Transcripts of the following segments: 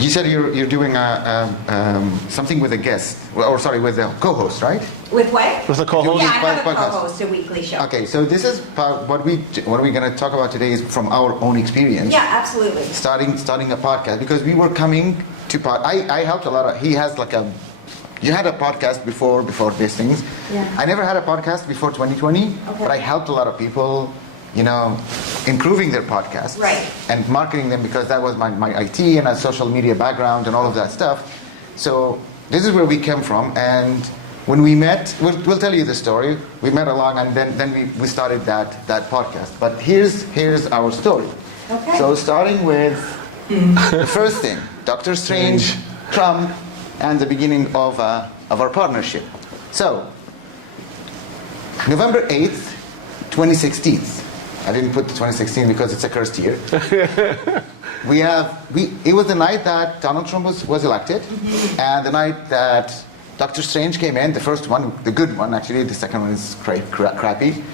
You said you're doing something with a guest, with a co-host, right? With what? With a co-host? Yeah, I have a co-host, a weekly show. Okay, so this is what we're going to talk about today is from our own experience. Yeah, absolutely. Starting a podcast because we were coming to I helped a lot of. He has you had a podcast before these things. Yeah. I never had a podcast before 2020, but I helped a lot of people, improving their podcasts. Right. And marketing them because that was my IT and a social media background and all of that stuff. So this is where we came from. And when we met, we'll tell you the story. We met along and then we started that podcast. But here's our story. Okay. So starting with the first thing, Doctor Strange, Trump, and the beginning of our partnership. So, November 8th, 2016. I didn't put the 2016 because it's a cursed year. It was the night that Donald Trump was elected, and the night that Doctor Strange came in, the first one, the good one actually, the second one is crappy.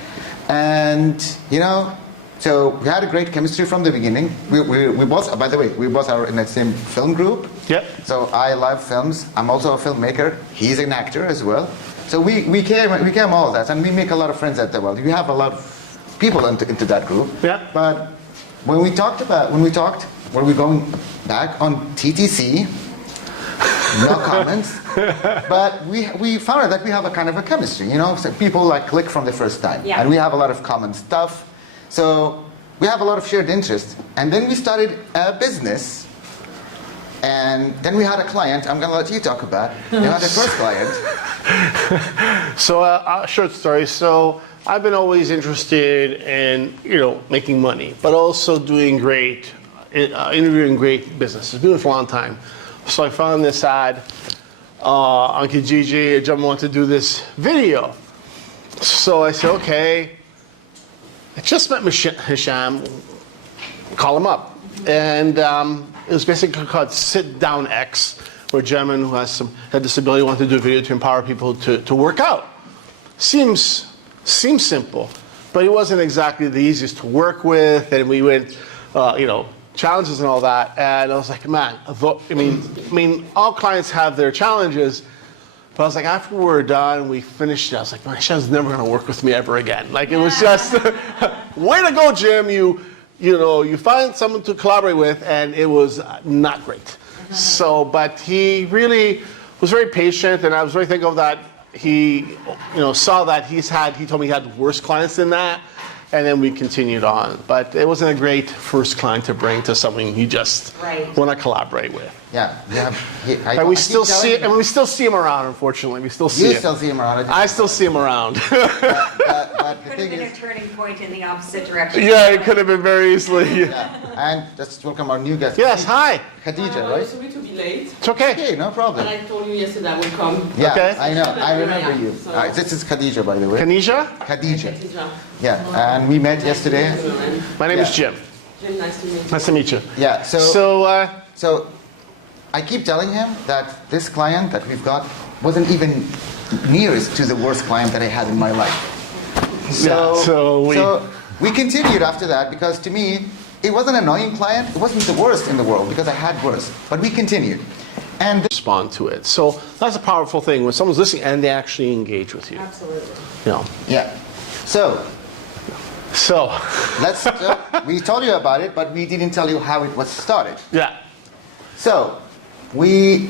And, so we had a great chemistry from the beginning. We both, by the way, we both are in the same film group. Yep. So I love films. I'm also a filmmaker. He's an actor as well. So we came all that, and we make a lot of friends at the world. We have a lot of people into that group. Yeah. But when we talked, were we going back on TTC? No comments. But we found out that we have a kind of a chemistry. So people click from the first time, Yeah. and we have a lot of common stuff. So we have a lot of shared interests. And then we started a business. And then we had a client. I'm going to let you talk about. You had the first client. So, short story. So I've been always interested in, making money, but also doing great, interviewing great businesses. Been doing it for a long time. So I found this ad on Kijiji. Jim wanted to do this video. So I said, okay. I just met Hisham, call him up. And it was basically called Sit Down X, where a gentleman who had disability wanted to do a video to empower people to work out. Seems simple, but it wasn't exactly the easiest to work with. And we went, challenges and all that. And I was like, man, all clients have their challenges. But I was like, after we were done, we finished it. I was like, man, Hishem's never going to work with me ever again. It was just, way to go, Jim. You find someone to collaborate with, and it was not great. So, but he really was very patient, and I was very thankful that he, saw that he told me he had worse clients than that. And then we continued on. But it wasn't a great first client to bring to someone you just want to collaborate with. Yeah. And we still see him around, unfortunately. We still see him. You still see him around. I still see him around. But the Could have thing been is, a turning point in the opposite direction. Yeah, it could have been very easily. yeah. And let's welcome our new guest. Yes, hi. Khadija, right? Sorry to be late. It's okay. Okay, no problem. But I told you yesterday I would come. Yeah, Okay. I know. I remember you. So- All right, this is Khadija, by the way. Kanisha? Khadija. Khadija. Yeah, and we met yesterday. My name is Jim. Jim, nice to meet you. Nice to meet you. Yeah, So, I keep telling him that this client that we've got wasn't even nearest to the worst client that I had in my life. So we continued after that because to me, it wasn't an annoying client. It wasn't the worst in the world because I had worse. But we continued. And respond to it. So that's a powerful thing when someone's listening and they actually engage with you. Absolutely. yeah. So So, we told you about it, but we didn't tell you how it was started. yeah. So we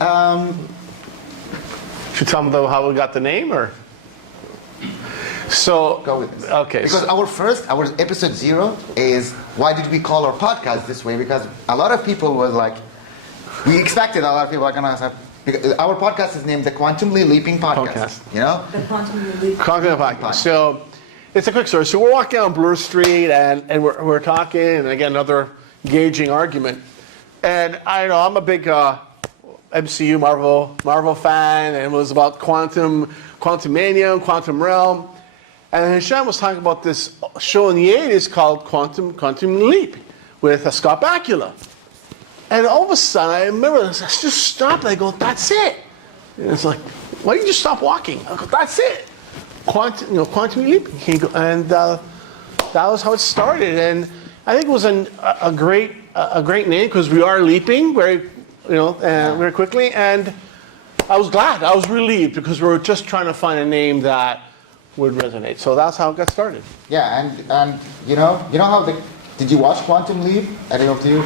Should tell them though how we got the name or? So, go with this. Okay. Because our episode 0 is why did we call our podcast this way? Because a lot of people was like, we expected a lot of people are gonna have. Because our podcast is named the Quantumly Leaping Podcast. The Quantum Leap. Content podcast. So, it's a quick story. So we're walking down Bloor Street and we're talking, and again another engaging argument. And I know I'm a big MCU Marvel fan, and it was about quantum mania, quantum realm. And Hisham was talking about this show in the 80s called Quantum Leap with Scott Bakula. And all of a sudden, I remember this, I just stopped and I go, that's it. And it's like, why don't you just stop walking? I go, that's it. Quantum Leap. And that was how it started. And I think it was a great name because we are leaping. very quickly. And I was glad. I was relieved because we were just trying to find a name that would resonate. So that's how it got started. Yeah, and you know how did you watch Quantum Leap? Any of you?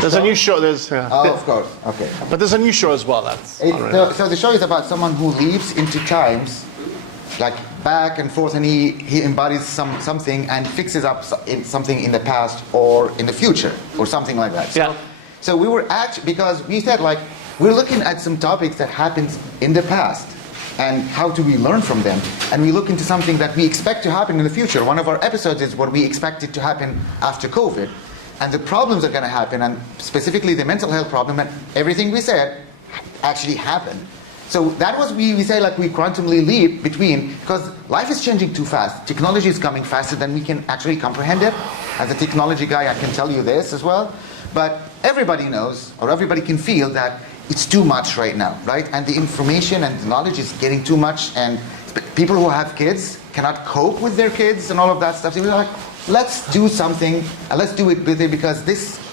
There's a new show. Oh, of course. Okay. But there's a new show as well. So the show is about someone who leaps into times, like back and forth, and he embodies something and fixes up something in the past or in the future or something like that. So we were actually, because we said like we're looking at some topics that happened in the past and how do we learn from them, and we look into something that we expect to happen in the future. One of our episodes is what we expect it to happen after COVID, and the problems are going to happen, and specifically the mental health problem, and everything we said actually happened. So that was we say like we quantumly leap between, because life is changing too fast. Technology is coming faster than we can actually comprehend it. As a technology guy, I can tell you this as well. But everybody knows, or everybody can feel that it's too much right now, right? And the information and the knowledge is getting too much, and people who have kids cannot cope with their kids and all of that stuff. So we're like, let's do something, and let's do it with it, because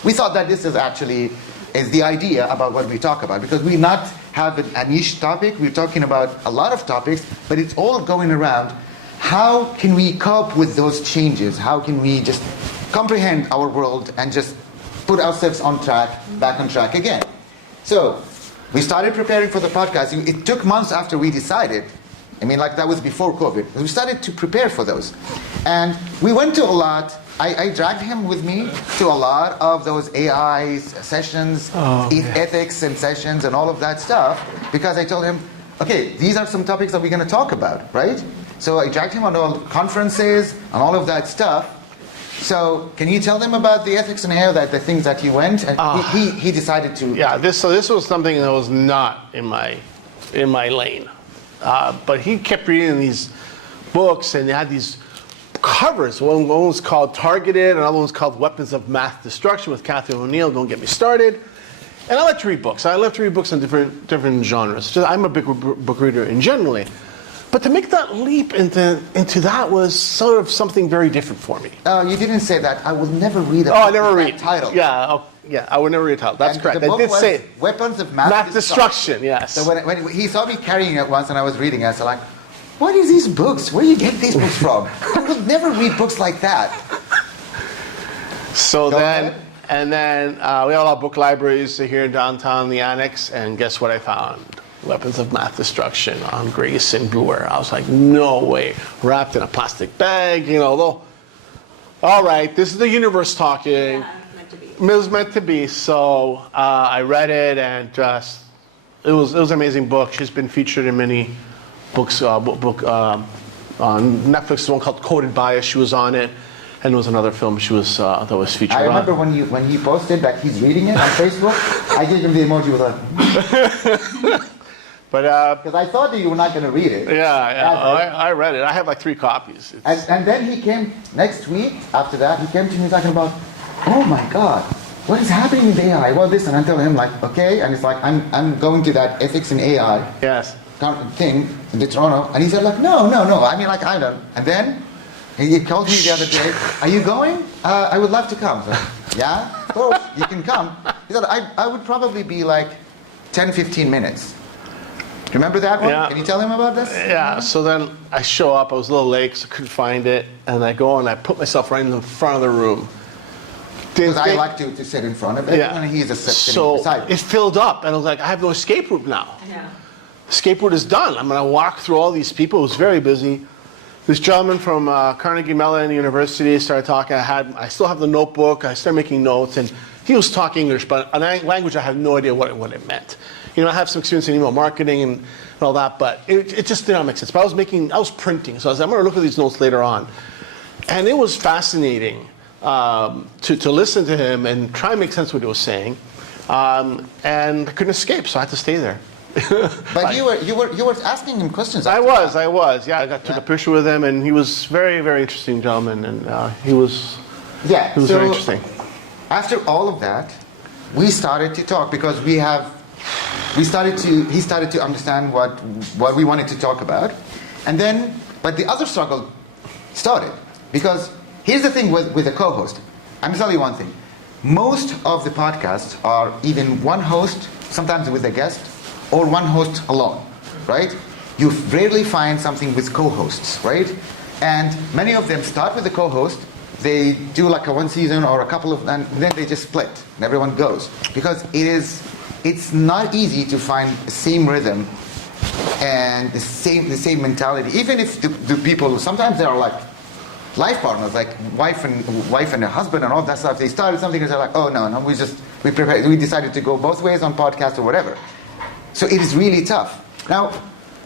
we thought that this is the idea about what we talk about, because we not have a niche topic. We're talking about a lot of topics, but it's all going around how can we cope with those changes? How can we just comprehend our world and just put ourselves back on track again? So we started preparing for the podcast. It took months after we decided. I mean, like that was before COVID. We started to prepare for those. And we went to a lot. I dragged him with me to a lot of those AI sessions, ethics and sessions and all of that stuff, because I told him, okay, these are some topics that we're going to talk about, right? So I dragged him on all conferences and all of that stuff. So can you tell them about the ethics and AI, the things that you went? And he decided to. Yeah, this was something that was not in my lane. But he kept reading these books, and they had these covers. One was called Targeted, another one was called Weapons of Mass Destruction with Catherine O'Neill. Don't get me started. And I like to read books. I love to read books in different genres. I'm a big book reader in generally. But to make that leap into that was sort of something very different for me. You didn't say that. I will never read a book I never read. Title. Yeah, I would never read a title. That's correct. I did say Weapons of Mass Destruction. Yes. So when he saw me carrying it once and I was reading it, I was like, what are these books? Where do you get these books from? I would never read books like that. So then we had a lot of book libraries here in downtown, the Annex, and guess what I found? Weapons of Mass Destruction on Grace and Brewer. I was like, no way. Wrapped in a plastic bag, though. All right, this is the universe talking. Yeah, meant to be. It was meant to be. So I read it, and it was an amazing book. She's been featured in many books. On Netflix, one called Coded Bias. She was on it, and there was another film that was featured on. I remember when he posted that he's reading it on Facebook. I gave him the emoji with a. But because I thought that you were not going to read it. Yeah, I read it. I have like 3 copies. And then he came next week. After that, he came to me talking about, oh my God, what is happening in AI? Well, this, and I tell him like, okay, and it's like I'm going to that ethics in AI thing in the Toronto, and he said like, no. I mean like I don't. And then he called me the other day. Are you going? I would love to come. So, yeah, of course, you can come. He said I would probably be like 10-15 minutes. Remember that one? Yeah. Can you tell him about this? Yeah, so then I show up, I was a little late, so I couldn't find it, and I go and I put myself right in the front of the room. Because I like to sit in front of it, and he's sitting beside me. It filled up, and I was like, I have no escape route now. Yeah. Escape route is done. I'm going to walk through all these people. It was very busy. This gentleman from Carnegie Mellon University started talking. I still have the notebook. I started making notes, and he was talking English, but a language I had no idea what it meant. I have some experience in email marketing and all that, but it just did not make sense. But I was printing, so I was like, I'm going to look at these notes later on. And it was fascinating to listen to him and try and make sense of what he was saying. And I couldn't escape, so I had to stay there. But you were asking him questions. I was. Yeah, I took a picture with him, and he was very, very interesting gentleman, and he was very interesting. After all of that, we started to talk because he started to understand what we wanted to talk about, but the other struggle started, because here's the thing with a co-host. I'm going to tell you one thing. Most of the podcasts are even one host sometimes with a guest, or one host alone, right? You rarely find something with co-hosts, right? And many of them start with the co-host, they do like a one season or a couple of, and then they just split, and everyone goes. Because it's not easy to find the same rhythm and the same mentality. Even if the people, sometimes they are like life partners, like wife and a husband and all that stuff. They started something and they're like, oh no, we decided to go both ways on podcast or whatever. So it is really tough. Now,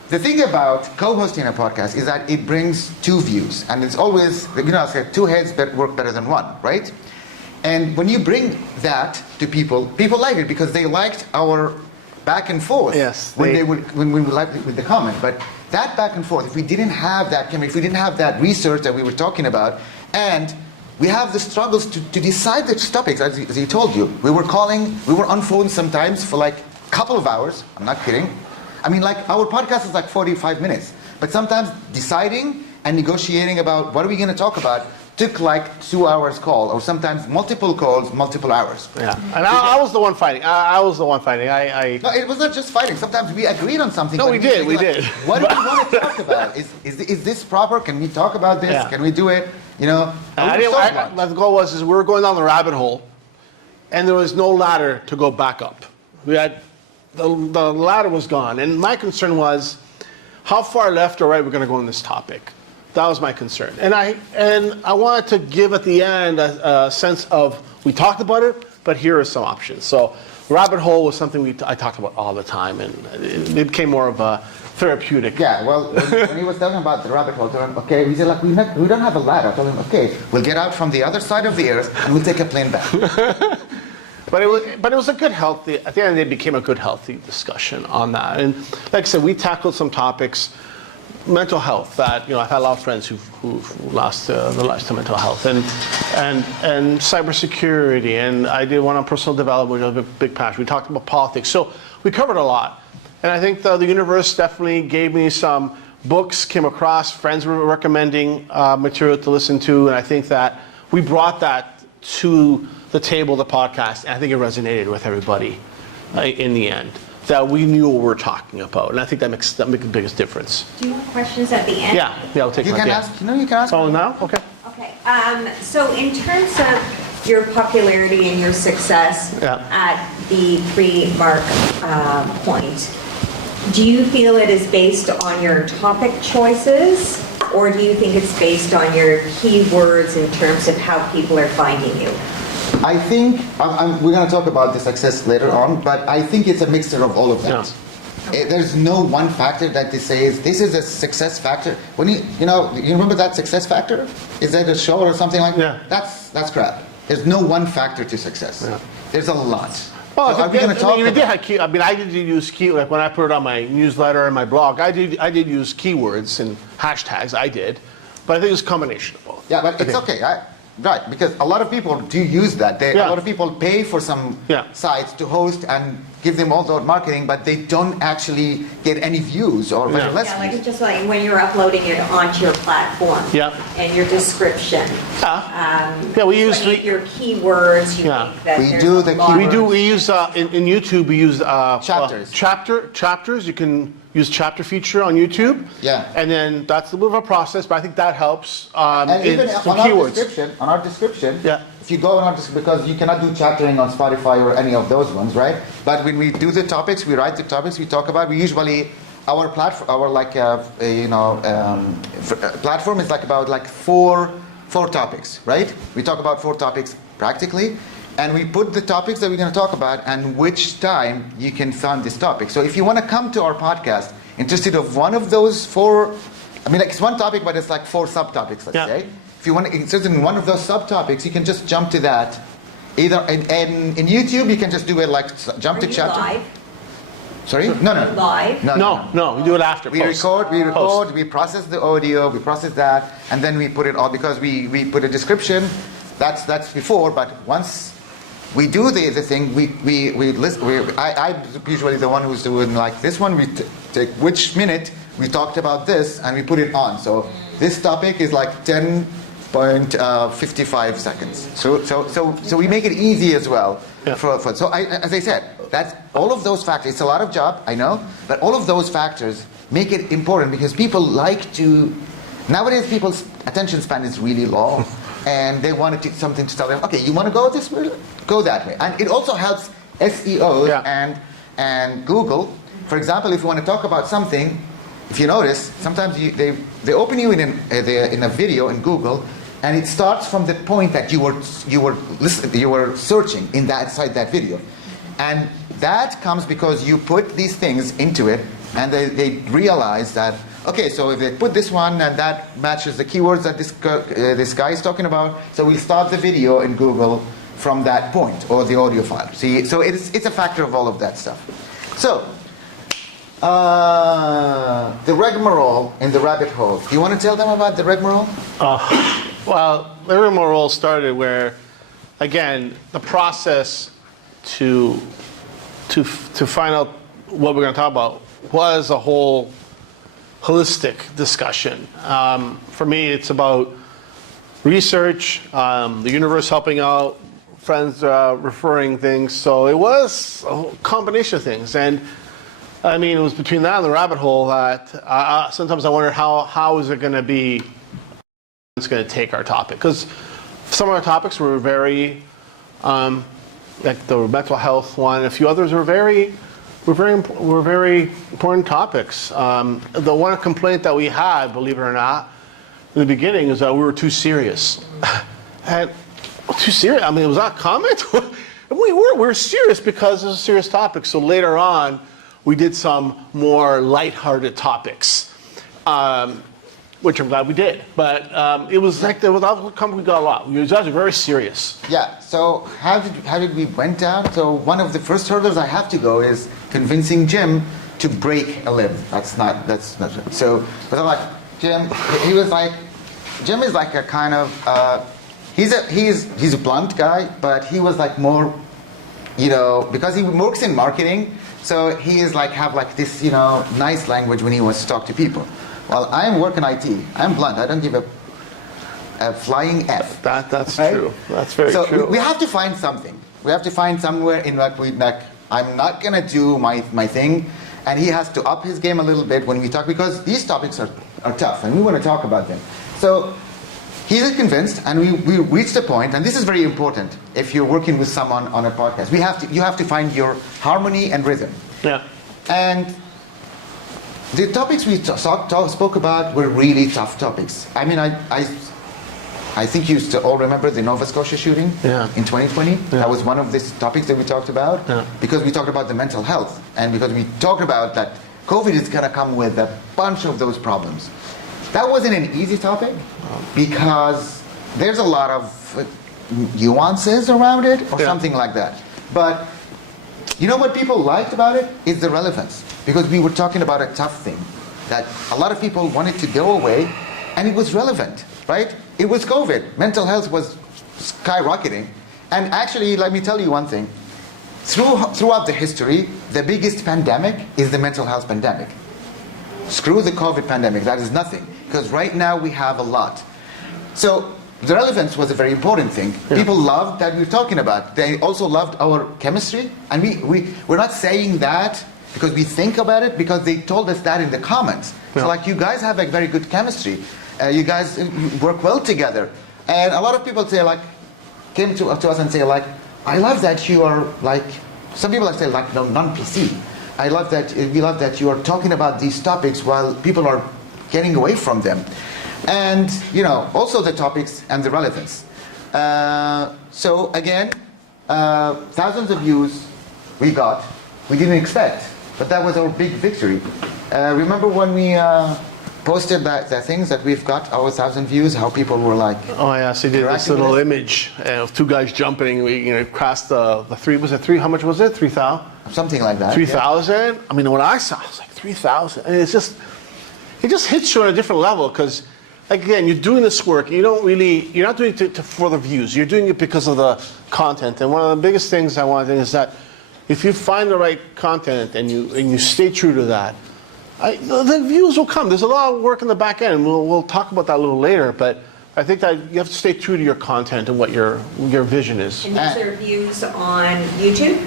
the thing about co-hosting a podcast is that it brings two views, and it's always, it's like two heads work better than one, right? And when you bring that to people like it because they liked our back and forth. Yes. When we liked it with the comment. But that back and forth, if we didn't have that chemistry, if we didn't have that research that we were talking about, and we have the struggles to decide the topics, as he told you. We were on phone sometimes for like a couple of hours. I'm not kidding. I mean, like, our podcast is like 45 minutes. But sometimes deciding and negotiating about what are we going to talk about took like 2 hours call, or sometimes multiple calls, multiple hours. Yeah, and I was the one fighting. I was the one fighting. No, it was not just fighting. Sometimes we agreed on something. No, we did. What do we want to talk about? Is this proper? Can we talk about this? Yeah. Can we do it? The goal was we were going down the rabbit hole, and there was no ladder to go back up. We had the ladder was gone, and my concern was how far left or right we're going to go on this topic. That was my concern, and I wanted to give at the end a sense of we talked about it, but here are some options. So rabbit hole was something I talked about all the time, and it became more of a therapeutic. Yeah, well, when he was talking about the rabbit hole, I told him, okay, he said, like, we don't have a ladder. I told him, okay, we'll get out from the other side of the earth and we'll take a plane back. But it was a good, healthy, at the end of the day, it became a good, healthy discussion on that. And like I said, we tackled some topics, mental health, that, I've had a lot of friends who've lost their lives to mental health, and cybersecurity, and I did one on personal development, which was a big passion. We talked about politics. So we covered a lot. And I think the universe definitely gave me some books, came across, friends were recommending material to listen to, and I think that we brought that to the table, the podcast, and I think it resonated with everybody in the end, that we knew what we were talking about, and I think that makes the biggest difference. Do you have questions at the end? Yeah, I'll take You one. can ask. You can ask. Oh, now? Okay. Okay. So in terms of your popularity and your success at the pre-mark point, do you feel it is based on your topic choices, or do you think it's based on your keywords in terms of how people are finding you? I think, we're going to talk about the success later on, but I think it's a mixture of all of that. Yeah. There's no one factor that says this is a success factor. When you remember that success factor? Is that a show or something like that? Yeah. That's crap. There's no one factor to success. Yeah. There's a lot. Well, so are we going to talk about I did use like when I put it on my newsletter and my blog, I did use keywords and hashtags. I did, but I think it was a combination of both. Yeah, but it's okay. Right, because a lot of people do use that. A lot of people pay for some sites to host and give them all the marketing, but they don't actually get any views or very less Yeah, like views. it's just like when you're uploading it onto your platform. Yeah. And your description. We use your keywords. You think that We there's do a the lot keywords. we use in YouTube. We use Chapters. Chapters. You can use chapter feature on YouTube. Yeah. And then that's a little bit of a process, but I think that helps. And even some on keywords. our description, Yeah. if you go on our description, because you cannot do chaptering on Spotify or any of those ones, right? But when we do the topics, we write the topics we talk about. We usually our platform, platform is like about like four topics, right? We talk about 4 topics practically, and we put the topics that we're going to talk about and which time you can find this topic. So if you want to come to our podcast interested of one of those 4, it's one topic, but it's like 4 subtopics, let's say. If you want to interested in one of those subtopics, you can just jump to that. Either in YouTube, you can just do it like jump to chapter. Live? Sorry? No. Live? No, we do it after. We record, we process the audio, we process that, and then we put it all, because we put a description. That's before, but once we do the thing, we list. I'm usually the one who's doing like this one. We take which minute we talked about this, and we put it on. So this topic is like 10.55 seconds. So we make it easy as well. Yeah. So as I said, that's all of those factors. It's a lot of job, I know, but all of those factors make it important because people like to. Nowadays, people's attention span is really low, and they want something to tell them. Okay, you want to go this way, go that way, and it also helps SEO and Google. For example, if you want to talk about something, if you notice, sometimes they open you in a video in Google. And it starts from the point that you were searching inside that video, and that comes because you put these things into it, and they realize that okay, so if they put this one and that matches the keywords that this guy is talking about, so we'll start the video in Google from that point or the audio file. See, so it's a factor of all of that stuff. So the rigmarole in the rabbit hole. You want to tell them about the rigmarole? Well, the rigmarole started where, again, the process to find out what we're going to talk about was a whole holistic discussion. For me, it's about research, the universe helping out, friends referring things. So it was a whole combination of things. And I mean, it was between that and the rabbit hole that sometimes I wondered how is it going to be. It's going to take our topic, because some of our topics were very, like the mental health one, a few others were very important topics. The one complaint that we had, believe it or not, in the beginning is that we were too serious. And too serious? I mean, was that a comment? we were serious because it was a serious topic. So later on, we did some more lighthearted topics. Which I'm glad we did, but it was like we got a lot. You guys are very serious. Yeah. So how did we went down? So one of the first hurdles I have to go is convincing Jim to break a limb. That's not. So, but I'm like Jim. Jim is like a kind of. He's a blunt guy, but he was like more, because he works in marketing. So he is like have like this nice language when he wants to talk to people. Well, I work in IT. I'm blunt. I don't give a flying F. That's right? true. That's very true. So we have to find something. We have to find somewhere in what I'm not going to do my thing, and he has to up his game a little bit when we talk, because these topics are tough, and we want to talk about them. So he's convinced, and we reached a point, and this is very important if you're working with someone on a podcast. You have to find your harmony and rhythm. Yeah. And the topics we spoke about were really tough topics. I mean, I think you still all remember the Nova Scotia shooting in 2020. Yeah. That was one of the topics that we talked about, because we talked about the mental health, and because we talked about that COVID is going to come with a bunch of those problems. That wasn't an easy topic because there's a lot of nuances around it or something like that. But you know what people liked about it is the relevance. Because we were talking about a tough thing that a lot of people wanted to go away, and it was relevant, right? It was COVID. Mental health was skyrocketing. And actually, let me tell you one thing. Throughout the history, the biggest pandemic is the mental health pandemic. Screw the COVID pandemic. That is nothing. Because right now we have a lot. So the relevance was a very important thing. Yeah. People loved that we were talking about. They also loved our chemistry. And we're not saying that because we think about it, because they told us that in the comments. Yeah. So like, you guys have a very good chemistry. You guys work well together. And a lot of people say like, came to us and say like, I love that you are like, some people say like, no, non-PC. We love that you are talking about these topics while people are getting away from them. And, also the topics and the relevance. So again, thousands of views we didn't expect. But that was our big victory. Remember when we posted the things that we've got, our 1,000 views, how people were like... Oh, yeah, so you did this little image of two guys jumping. We crossed the three, was it three? How much was it? 3,000? Something like that. 3,000? Yeah. I mean, when I saw it, I was like, 3,000. And it just hits you on a different level, because, again, you're doing this work, you're not doing it for the views. You're doing it because of the content. And one of the biggest things I want to do is that if you find the right content and you stay true to that, the views will come. There's a lot of work in the back end. We'll talk about that a little later, but I think that you have to stay true to your content and what your vision is. And these are views on YouTube?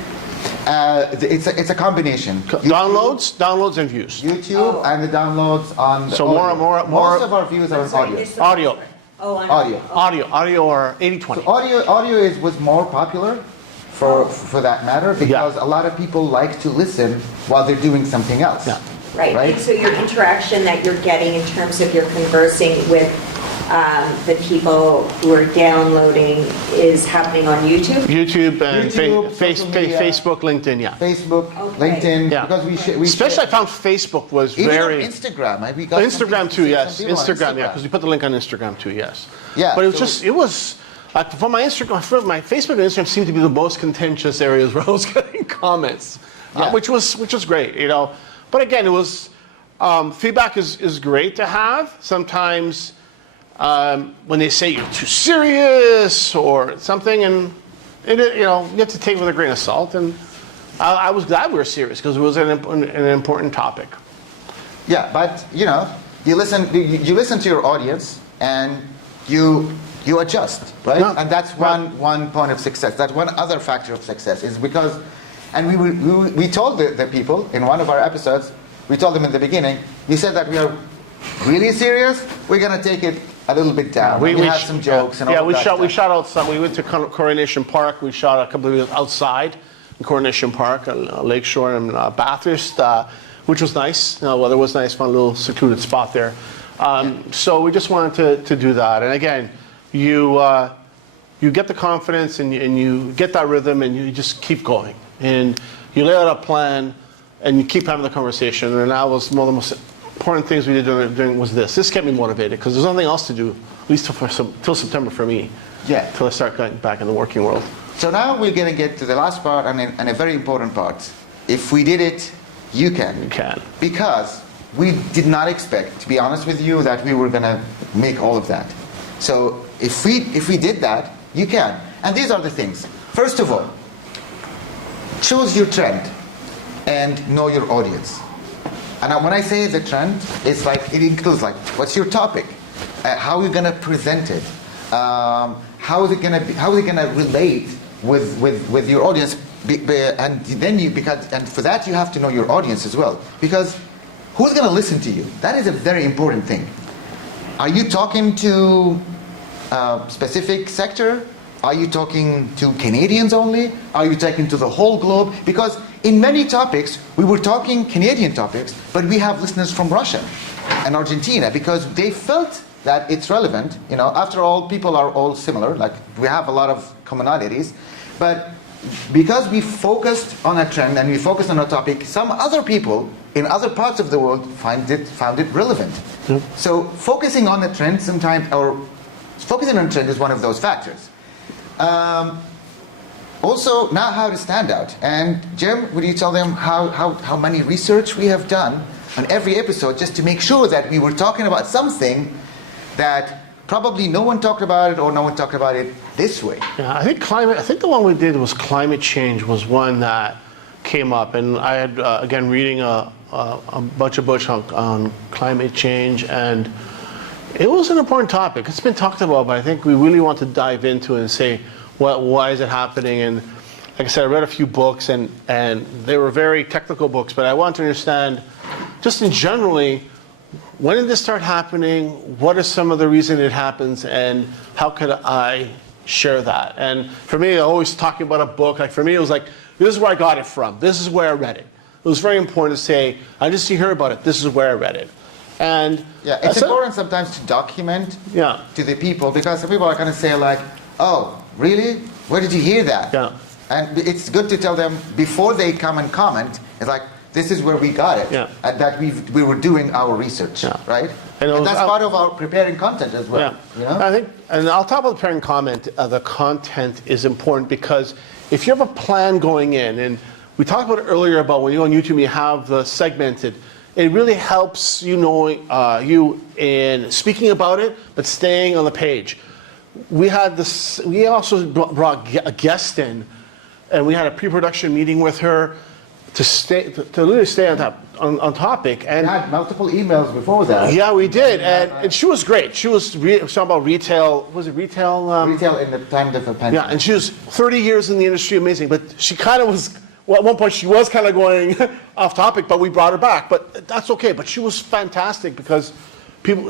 It's a combination. Downloads and views. YouTube and the downloads on. So audio. more. Most of our views are on audio. Audio. Oh, on Audio. Audio or 80-20. Audio was more popular for that matter because a lot of people like to listen while they're doing something else. Yeah. Right, and so your interaction that you're getting in terms of your conversing with the people who are downloading is happening on YouTube? YouTube and social media. Facebook, LinkedIn, yeah. Facebook, Okay. LinkedIn, Yeah. because we Especially I found Facebook was even very... on Instagram. We got Instagram too, yes. some people on Instagram, yeah, because we put the link on Instagram too, yes. Yeah, But it so- was for my Instagram, my Facebook and Instagram seemed to be the most contentious areas where I was getting comments, Yeah. which was great, you know. But again, it was feedback is great to have. Sometimes when they say you're too serious or something, and you know, you have to take it with a grain of salt. And I was glad we were serious because it was an important topic. Yeah, but you know, you listen to your audience and you adjust, right? Yeah. And that's one point of success. That's one other factor of success is because, and we told the people in one of our episodes, we told them in the beginning, we said that we are really serious. We're gonna take it a little bit down. We have some jokes and all we that shot. We stuff. shot outside. We went to Coronation Park. We shot a couple of videos outside in Coronation Park, Lakeshore and Bathurst, which was nice. You know, weather was nice. Found a little secluded spot there. So we just wanted to do that. And again, you get the confidence and you get that rhythm and you just keep going. And you lay out a plan and you keep having the conversation. And that was one of the most important things we did during was this. This kept me motivated because there's nothing else to do, at least till September for me. Yeah. Till I start going back in the working world. So now we're gonna get to the last part and a very important part. If we did it, you can. You can. Because we did not expect, to be honest with you, that we were gonna make all of that. So if we did that, you can. And these are the things. First of all, choose your trend and know your audience. And when I say the trend, it's like it includes like what's your topic, how are you gonna present it, how is it gonna relate with your audience, and then and for that you have to know your audience as well, because who's gonna listen to you? That is a very important thing. Are you talking to a specific sector? Are you talking to Canadians only? Are you talking to the whole globe? Because in many topics, we were talking Canadian topics, but we have listeners from Russia and Argentina because they felt that it's relevant. You know, after all, people are all similar. Like we have a lot of commonalities, but because we focused on a trend and we focused on a topic, some other people in other parts of the world found it relevant. Yep. So focusing on a trend sometimes, or focusing on a trend is one of those factors. Also, now how to stand out. And Jim, would you tell them how many research we have done on every episode just to make sure that we were talking about something that probably no one talked about it or no one talked about it this way. Yeah, I think the one we did was climate change was one that came up, and I had again reading a bunch of books on climate change, and it was an important topic. It's been talked about, but I think we really want to dive into it and say, why is it happening? And like I said, I read a few books, and they were very technical books, but I want to understand, just in generally, when did this start happening? What are some of the reasons it happens, and how could I share that? And for me, always talking about a book, like for me, it was like, this is where I got it from. This is where I read it. It was very important to say, I just hear about it. This is where I read it. And yeah, it's important sometimes to document to the people, because some people are going to say like, oh, really? Where did you hear that? Yeah. And it's good to tell them before they come and comment. It's like, this is where we got it. Yeah. And that we were doing our research, right? And that's part of our preparing content as well. Yeah. You know? I think, and I'll talk about the preparing comment. The content is important because if you have a plan going in, and we talked about it earlier about when you go on YouTube, you have the segmented. It really helps you in speaking about it, but staying on the page. We had this. We also brought a guest in, and we had a pre-production meeting with her to really stay on topic. And we had multiple emails before that. Yeah, we did, and she was great. She was talking about retail. Was it retail? Retail in the time of the pandemic. Yeah, and she was 30 years in the industry, amazing. But she kind of was Well, at one point she was kind of going off topic, but we brought her back. But that's okay. But she was fantastic because people,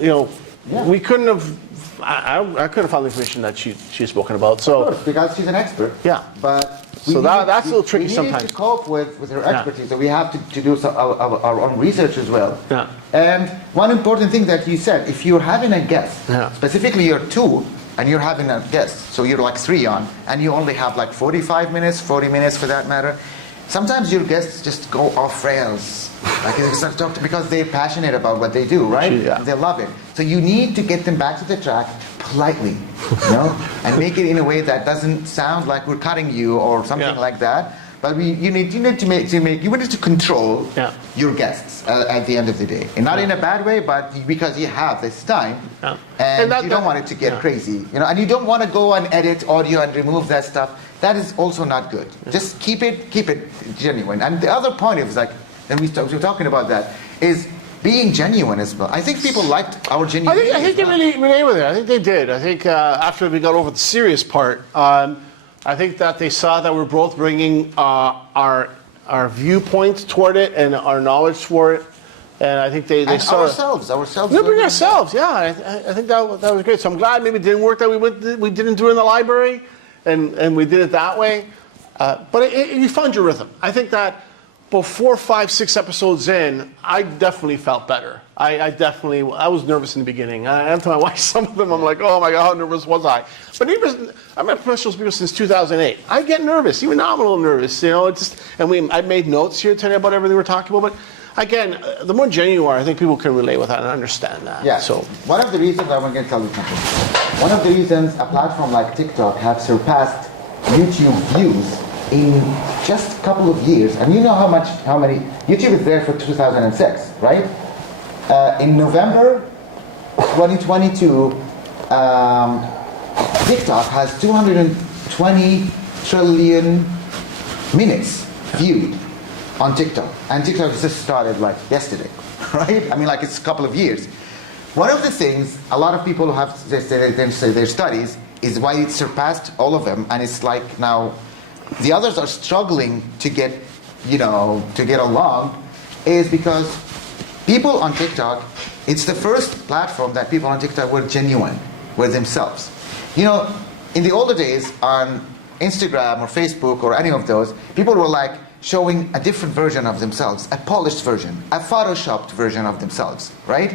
we couldn't have. I couldn't have found the information that she's spoken about. So Of course, because she's an expert. Yeah. But That's a little tricky we sometimes. need to cope with her expertise, so we have to do our own research as well. Yeah. And one important thing that you said, if you're having a guest, specifically you're two, and you're having a guest, so you're like 3 on, and you only have like 45 minutes, 40 minutes for that matter, sometimes your guests just go off rails. Because they're passionate about what they do, right? Yeah. They love it. So you need to get them back to the track politely, and make it in a way that doesn't sound like we're cutting you or something like that. But you need to control your guests at the end of the day, and not in a bad way, but because you have this time, and you don't want it to get crazy, and you don't want to go and edit audio and remove that stuff. That is also not good. Just keep it genuine. And the other point is and we're talking about that, is being genuine as well. I think people liked our genuinity. I think they really related with it. I think they did. I think after we got over the serious part, I think that they saw that we're both bringing our viewpoint toward it and our knowledge toward it. And I think they saw ourselves. We bring ourselves, yeah. I think that was great. So I'm glad maybe it didn't work that we didn't do it in the library, and we did it that way. But you found your rhythm. I think that before 5, 6 episodes in, I definitely felt better. I was nervous in the beginning. I to my wife, some of them, I'm like, oh my God, how nervous was I? But I'm a professional speaker since 2008. I get nervous, even now I'm a little nervous, I made notes here today about everything we're talking about, but again, the more genuine you are, I think people can relate with that and understand that. Yeah, so one of the reasons, I'm going to tell you something. One of the reasons a platform like TikTok have surpassed YouTube views in just a couple of years, and you know how many, YouTube is there for 2006, right? In November 2022, TikTok has 220 trillion minutes viewed on TikTok, and TikTok just started like yesterday, right? I mean, like it's a couple of years. One of the things a lot of people have say their studies is why it surpassed all of them, and it's like now the others are struggling to get along, is because people on TikTok, it's the first platform that people on TikTok were genuine, were themselves. In the older days on Instagram or Facebook or any of those, people were like showing a different version of themselves, a polished version, a photoshopped version of themselves, right?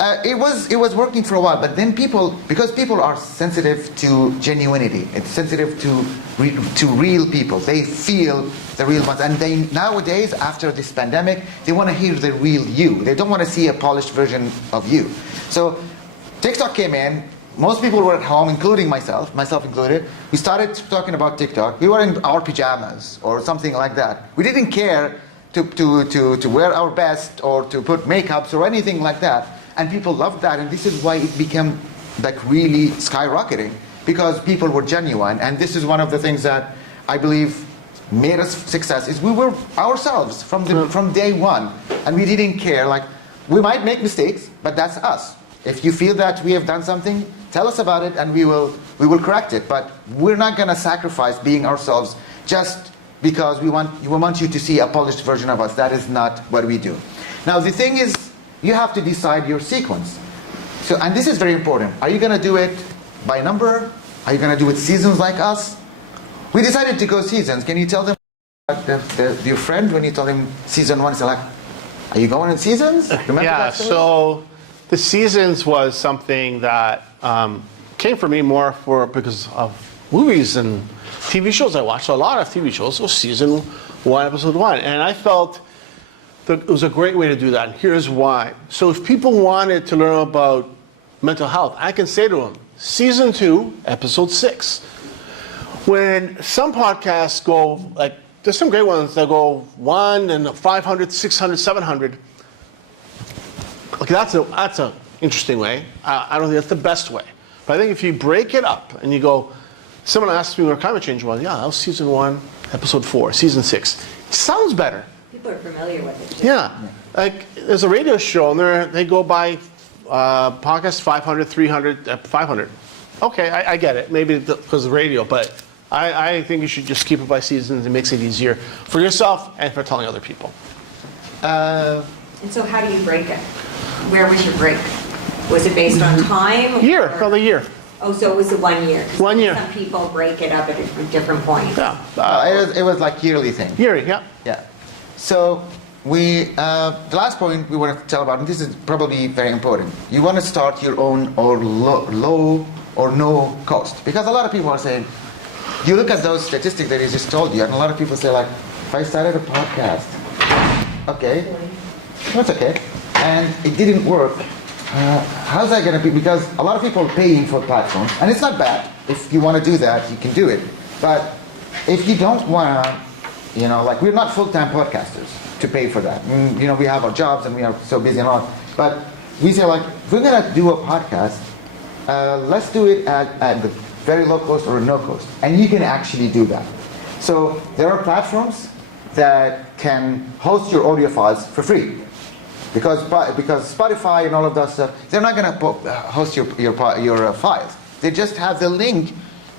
It was working for a while, but then because people are sensitive to genuinity, it's sensitive to real people. They feel the real ones, and nowadays, after this pandemic, they want to hear the real you. They don't want to see a polished version of you. So TikTok came in. Most people were at home, including myself included. We started talking about TikTok. We were in our pajamas or something like that. We didn't care to wear our best or to put makeups or anything like that. And people loved that, and this is why it became like really skyrocketing, because people were genuine. And this is one of the things that I believe made us success, is we were ourselves from day one, and we didn't care. Like, we might make mistakes, but that's us. If you feel that we have done something, tell us about it, and we will correct it. But we're not going to sacrifice being ourselves just because we want you to see a polished version of us. That is not what we do. Now the thing is, you have to decide your sequence. So, and this is very important. Are you going to do it by number? Are you going to do it seasons like us? We decided to go seasons. Can you tell them your friend when you told him season 1? He's like, are you going in seasons? Remember that story? So the seasons was something that came for me more because of movies and TV shows. I watched a lot of TV shows. So season 1, episode 1, and I felt it was a great way to do that, and here's why. So if people wanted to learn about mental health, I can say to them, season 2, episode 6. When some podcasts go, like, there's some great ones that go 1 and 500, 600, 700. Okay, that's an interesting way. I don't think that's the best way. But I think if you break it up and you go, someone asked me what climate change was. Yeah, that was season 1, episode 4, season 6. It sounds better. People are familiar with it. Yeah. Like, there's a radio show, and they go by podcast 500, 300, 500. Okay, I get it. Maybe because of radio, but I think you should just keep it by seasons. It makes it easier for yourself and for telling other people. And so how do you break it? Where was your break? Was it based on time? Year, or- probably a year. Oh, so it was the 1 year? 'Cause 1 year. Some people break it up at a different point. Yeah. It was like yearly thing. Year, yeah. Yeah. So the last point we want to tell about, and this is probably very important. You want to start your own or low or no cost, because a lot of people are saying, you look at those statistics that he just told you, and a lot of people say like, if I started a podcast, okay, that's okay, and it didn't work. How's that going to be? Because a lot of people are paying for platforms, and it's not bad. If you want to do that, you can do it. But if you don't want to, like we're not full-time podcasters to pay for that. We have our jobs and we are so busy and all. But we say like, if we're going to do a podcast, let's do it at the very low cost or no cost. And you can actually do that. So there are platforms that can host your audio files for free. Because Spotify and all of that stuff, they're not going to host your files. They just have the link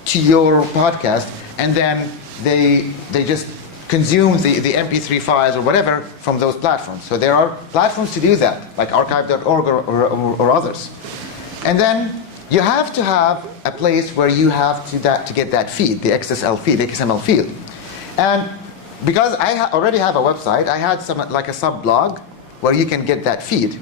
to your podcast, and then they just consume the MP3 files or whatever from those platforms. So there are platforms to do that, like archive.org or others. And then you have to have a place where you have to get that feed, the XSL feed, the XML feed. And because I already have a website, I had like a sub-blog where you can get that feed,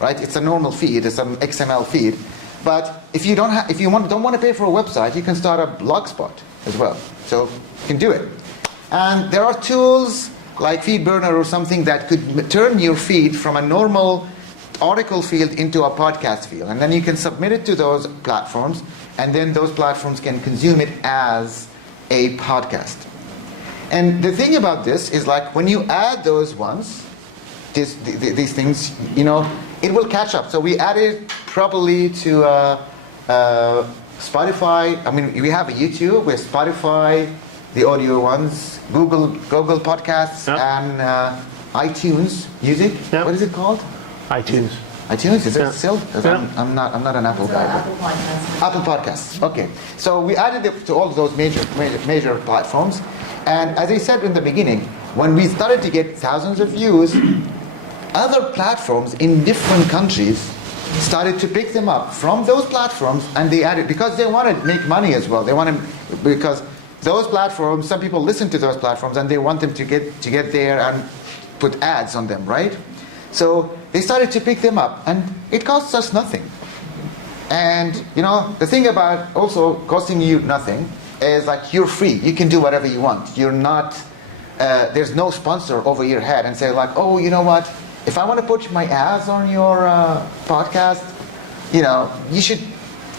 right? It's a normal feed, it's an XML feed. But if you don't want to pay for a website, you can start a blogspot as well. So you can do it. And there are tools like FeedBurner or something that could turn your feed from a normal article field into a podcast field. And then you can submit it to those platforms, and then those platforms can consume it as a podcast. And the thing about this is like when you add those ones, these things, it will catch up. So we added probably to Spotify. I mean, we have a YouTube with Spotify, the audio ones, Google Podcasts, and iTunes Music. What is it called? iTunes. iTunes, is it still? Yeah. I'm not an Apple guy. Apple Podcasts. Apple Podcasts. Okay. So we added it to all of those major platforms. And as I said in the beginning, when we started to get thousands of views, other platforms in different countries started to pick them up from those platforms, and they added, because they want to make money as well. Because those platforms, some people listen to those platforms and they want them to get there and put ads on them, right? So they started to pick them up, and it costs us nothing. And the thing about also costing you nothing is like you're free. You can do whatever you want. You're not. There's no sponsor over your head and say like, oh, you know what? If I want to put my ads on your podcast, you should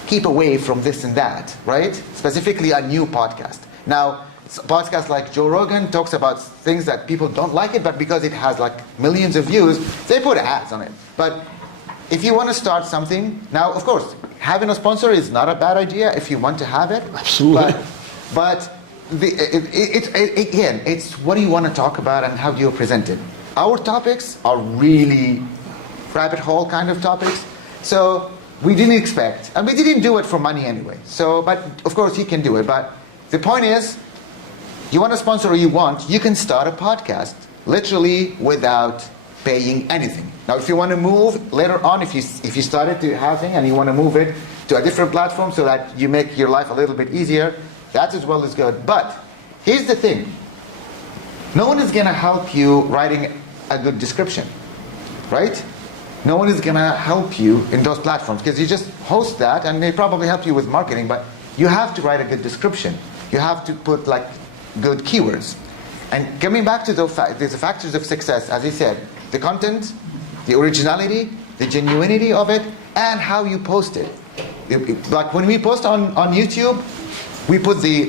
keep away from this and that, right? Specifically a new podcast. Now, podcasts like Joe Rogan talks about things that people don't like it, but because it has like millions of views, they put ads on it. But if you want to start something, now, of course, having a sponsor is not a bad idea if you want to have it. Absolutely. But it's what do you want to talk about and how do you present it? Our topics are really rabbit hole kind of topics. So we didn't expect, and we didn't do it for money anyway. So, but of course you can do it. But the point is, you want to sponsor or you can start a podcast literally without paying anything. Now, if you want to move later on, if you started to having and you want to move it to a different platform so that you make your life a little bit easier, that's as well as good. But here's the thing. No one is going to help you writing a good description, right? No one is going to help you in those platforms because you just host that and they probably help you with marketing, but you have to write a good description. You have to put like good keywords. And coming back to the factors of success, as I said, the content, the originality, the genuinity of it, and how you post it. Like when we post on YouTube, we put the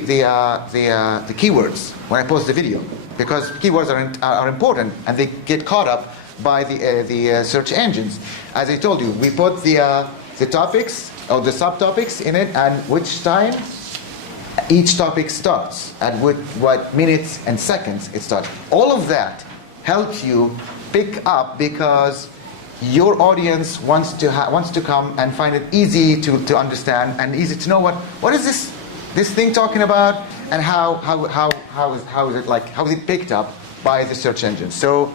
keywords when I post the video, because keywords are important and they get caught up by the search engines. As I told you, we put the topics or the subtopics in it and which time each topic starts, at what minutes and seconds it starts. All of that helps you pick up because your audience wants to come and find it easy to understand and easy to know what is this thing talking about, and how is it like, how is it picked up by the search engine. So